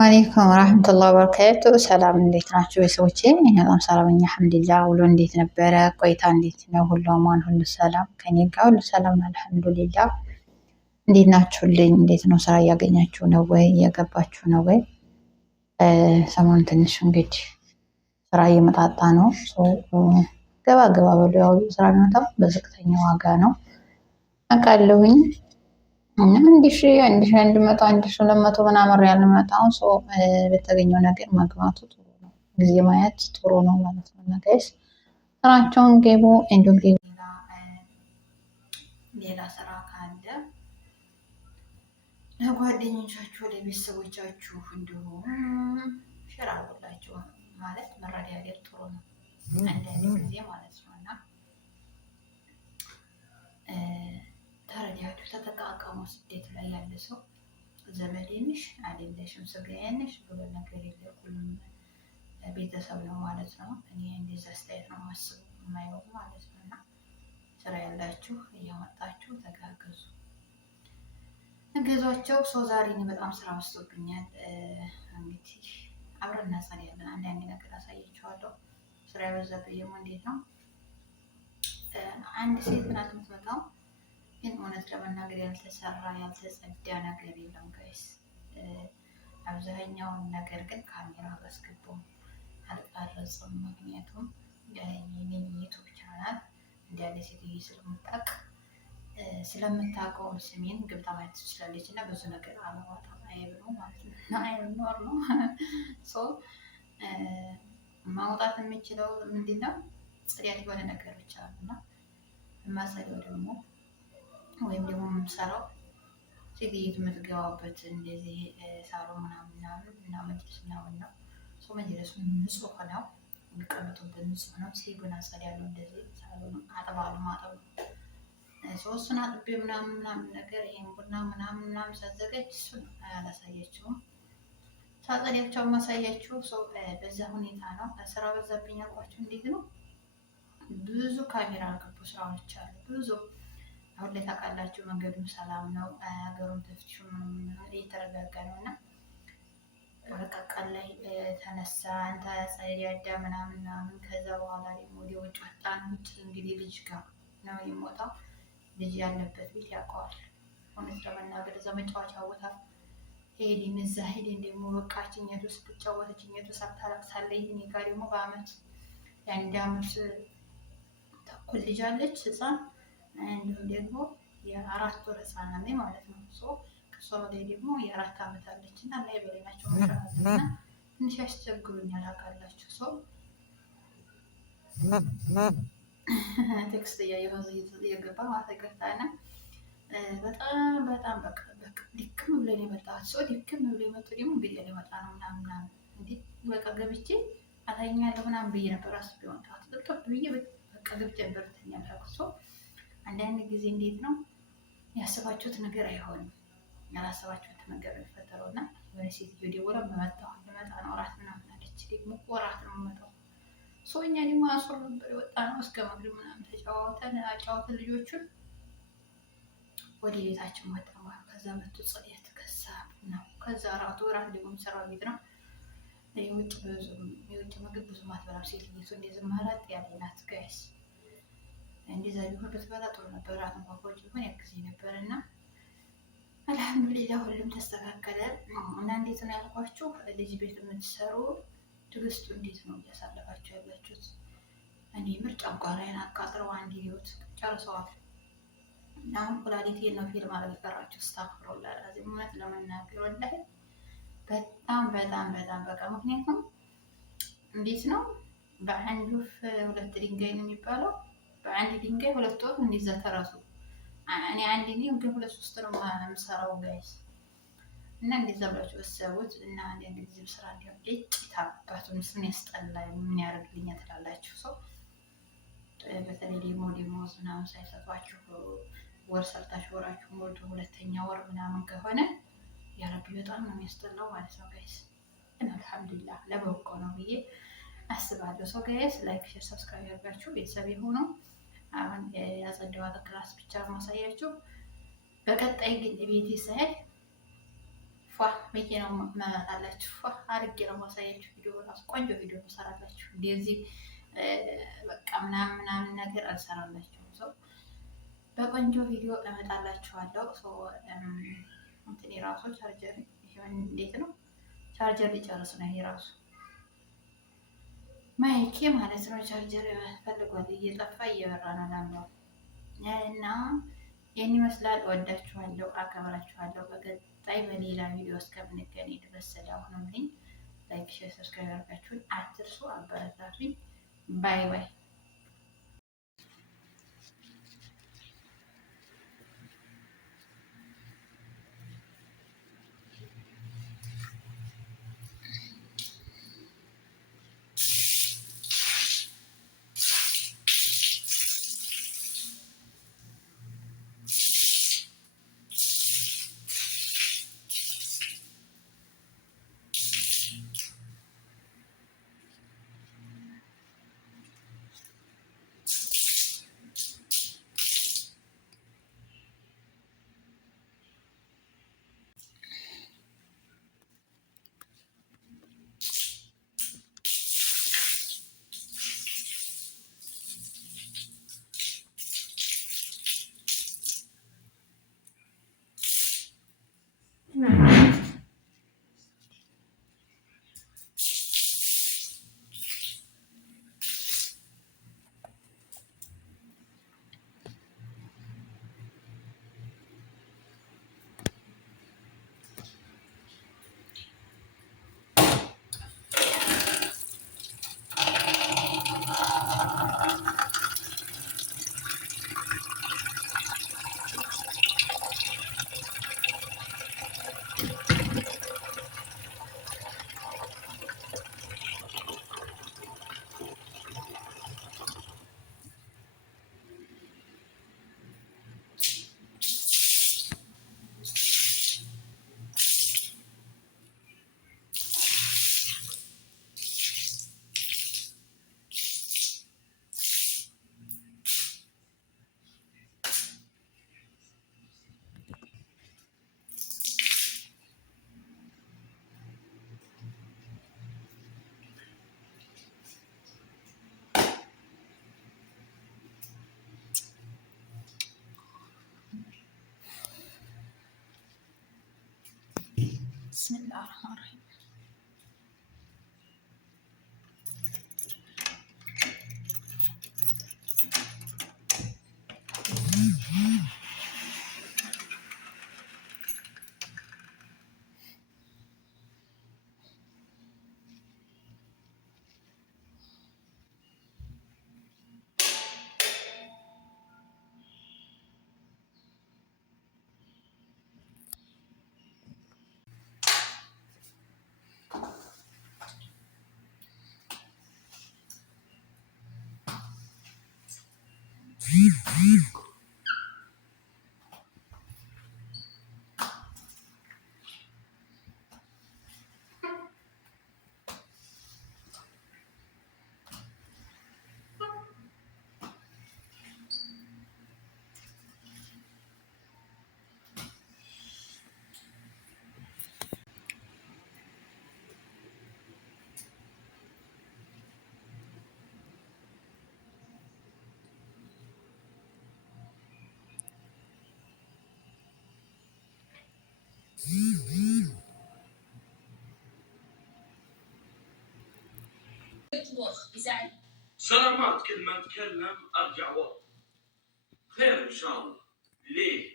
አለይኩም ወራህመቱላሂ ወበረካቱ። ሰላም እንዴት ናችሁ ቤተሰቦቼ? በጣም ሰላም ነኝ አልሐምዱሊላህ። ውሎ እንዴት ነበረ? ቆይታ እንዴት ነው? ሁሉ አማን፣ ሁሉ ሰላም ከኔ ጋር ሁሉ ሰላም አልሐምዱሊላህ። እንዴት ናችሁልኝ? እንዴት ነው? ስራ እያገኛችሁ ነው ወይ? እየገባችሁ ነው ወይ? ሰሞኑን ትንሽ እንግዲህ ስራ እየመጣጣ ነው። ገባ ገባ በሉ። ያው ስራ የሚመጣው በዝቅተኛ ዋጋ ነው አውቃለሁኝ። አንድ መቶ 1,200 ምናምን ሪያል የሚመጣው ሰው በተገኘው ነገር መግባቱ ጥሩ ነው። ጊዜ ማየት ጥሩ ነው ማለት ነው። እና ጋይስ ስራቸውን ገቡ። እንዲሁም ሌላ ስራ ካለ ለጓደኞቻችሁ ለቤተሰቦቻችሁ እንዲሁም ሸር አድርጉላችሁ። ማለት መረዳዳት ጥሩ ነው አንዳንድ ጊዜ ማለት ነው። እና ተረዳዱ፣ ተጠቃቀሙ። ስደት ላይ ያለ ሰው ዘመዴንሽ አይደለሽም ስጋዬንሽ ብሎ ነገር የለ። ሁሉም ቤተሰብ ነው ማለት ነው። እኔ እንደዛ አስተያየት ነው ማስቡ የማየው ማለት ነው። እና ስራ ያላችሁ እያመጣችሁ ተጋገዙ፣ እገዟቸው። ሰው ዛሬ እኔ በጣም ስራ ወስዶብኛል። እንግዲህ አብረን እናጸዳለን። አንዳንድ ነገር አሳያችኋለሁ። ስራ የበዛብኝ ደግሞ እንዴት ነው አንድ ሴት ናት የምትመጣው፣ ግን እውነት ለመናገር ያልተሰራ ያልተጸዳ ነገር የለም ጋይስ። አብዛኛውን ነገር ግን ካሜራ አላስገባውም፣ አልቀረጽም። ምክንያቱም የኔ ዩቱብ ቻናል እንዲያለ ሴትዬ ስለምታውቀው ስሜን ገብታ ማየት ትችላለች። እና ብዙ ነገር አለዋጣም። አይብ ነው ማለት ነው። እና አይብ ኖር ነው ማውጣት የምችለው ምንድነው ጽዳት የሆነ ነገር ብቻ ነው። እና የማጸዳው ደግሞ ወይም ደግሞ የምሰራው ሴትየቱ የምትገባበት እንደዚህ ሳሎን ምናምን እና መጅልስ ምናምን ነው። መጅልሱ ንጹህ ነው፣ የሚቀመጡበት ንጹህ ነው። ሲጉን አጸዳለሁ፣ እንደዚህ ሳሎን አጥባለሁ። ማጠብ እሱን አጥቤ ምናምን ነገር ይሄን ቡና ምናምን ሳዘጋጅ እሱን አላሳያችሁም። ሳጸዳ ብቻው ማሳያችሁ ሰው በዛ ሁኔታ ነው። ስራ በዛብኝ ያልኳችሁ እንዴት ነው? ብዙ ካሜራ ገቡ ስራዎች አሉ ብዙ። አሁን ላይ ታውቃላችሁ መንገዱም ሰላም ነው፣ ሀገሩም ተፍትሹ እየተረጋጋ ነው። እና በቃ ቀን ላይ ተነሳ አንተ ጸዳዳ ምናምን። ከዛ በኋላ ደግሞ ወደ ውጭ ወጣን። ውጭ እንግዲህ ልጅ ጋር ነው የሞታው። ልጅ ያለበት ቤት ያውቀዋል። እውነት ለመናገር እዛ መጫወቻ ቦታ ሄድን። እዛ ሄድን ደግሞ በቃ ችኘቱ ስትጫወት ችኘቱ ሳታለቅሳለች። እኔ ጋር ደግሞ በአመት የአንድ አመት ተኩል ልጅ አለች ህፃን፣ እንዲሁም ደግሞ የ4 ወር ህፃን አለኝ ማለት ነው። ከሷ በላይ ደግሞ የ4 አመት አለች። እና ላይ በላይ ናቸው እና ትንሽ ያስቸግሩኛል አውቃላችሁ። ቴክስት እየገባ ማተገታና በጣም በቃ ድክም ብሎ ነው የመጣሁት። ሰው ድክም ብሎ የመጡ ደግሞ እንግዲህ ሊመጣ ነው ምናምን እንዴ በቃ ገብቼ አታኛለሁ ምናምን ብዬ ነበር አስቤ የመጣሁት። ጥብጥብ ብዬ በቃ ገብቼ ነበር ተኛለሁ። አንዳንድ ጊዜ እንዴት ነው ያሰባችሁት ነገር አይሆንም፣ ያላሰባችሁት ነገር የሚፈጠረው። እና የሆነ ሴትዮ ደውላ ልመጣ ነው እራት ምናምን አለች። ደግሞ እራት ነው የምመጣው። እኛ ደግሞ አስር ነበር የወጣ ነው። እስከ መግሪብ ምናምን አጫወተን ልጆቹን ወደ ቤታችን መጣ። ከዛ መቶ ጽዳት ከሳ ነው። ከዛ እራት ደግሞ የሚሰራው ቤት ነው። የውጭ ምግብ ብዙ ማትበላም ሴትየቱ እንደዚህ ማራት ያለ ናት ጋይስ። እንደዛ ቢሆን ብትበላ ጥሩ ነበር። እራት እንኳን ቆንጆ ቢሆን ያግዜ ነበር። እና አልሐምዱሊላህ ሁሉም ተስተካከለ። እና እንዴት ነው ያልኳችሁ ልጅ ቤት የምትሰሩ ትዕግስቱ እንዴት ነው እያሳለፋችሁ ያላችሁት? እኔ ምርጫ ጨጓራዬን አቃጥለው አንድ ህይወት ጨርሰዋል። አሁን ኩላሊቴን ነው ፊልም አድርገው የቀራችሁ። ስታፍሮላ ለዚህ እውነት ለመናገር ወላሂ በጣም በቃ ምክንያቱም እንዴት ነው በአንድ ወፍ 2 ድንጋይ ነው የሚባለው። በአንድ ድንጋይ 2 ወፍ እንዲዛ ተረሱ። እኔ አንድ ግን 2-3 ነው የምሰራው ጋይስ። እና እንደዛ ብላችሁ ወሰቡት። እና አንዳንድ ጊዜ ስራ እንዲያው ታባቱ ምን ያስጠላል፣ ምን ያደርግልኛል ትላላችሁ። ሰው በተለይ ደግሞ ደሞዝ ምናምን ሳይሰጧችሁ ወር ሰርታችሁ ወራችሁ ሞልቶ 2ኛ ወር ምናምን ከሆነ ያረቢ በጣም ነው የሚያስጠላው ማለት ነው ጋይስ። እና አልሐምዱሊላህ ለበጎ ነው ብዬ አስባለሁ። ሰው ጋይስ ላይክ፣ ሼር፣ ሰብስክራይብ ያደርጋችሁ ቤተሰብ የሆኑ አሁን ያጸደዋት ክላስ ብቻ ማሳያችሁ። በቀጣይ ግን ቤቴ ስሄድ ብዬ ነው መመጣላችሁ። አድርጌ ነው ማሳያችሁ። ቪዲዮ ራሱ ቆንጆ ቪዲዮ መሰራላችሁ። እንደዚህ በቃ ምናምን ምናምን ነገር አልሰራላችሁም። ሰው በቆንጆ ቪዲዮ እመጣላችኋለሁ። ሰው እንትን የራሱ ቻርጀር ይሄን እንዴት ነው ቻርጀር ሊጨርስ ነው። ይሄ ራሱ ማይኬ ማለት ነው። ቻርጀር ፈልጓል። እየጠፋ እየበራ ነው ላምባው እና ይህን ይመስላል። እወዳችኋለሁ፣ አከብራችኋለሁ። በቀጣይ በሌላ ቪዲዮ እስከምንገናኝ ድረስ ሰላም ሁኑልኝ። ላይክ፣ ሼር፣ ሰብስክራይብ አድርጋችሁን አትርሱ። አበረታቱኝ። ባይ ባይ። بسم الله الرحمن الرحيم. يطبخ يساعد. سلامات، كل ما اتكلم ارجع ورا. خير ان شاء الله. ليه؟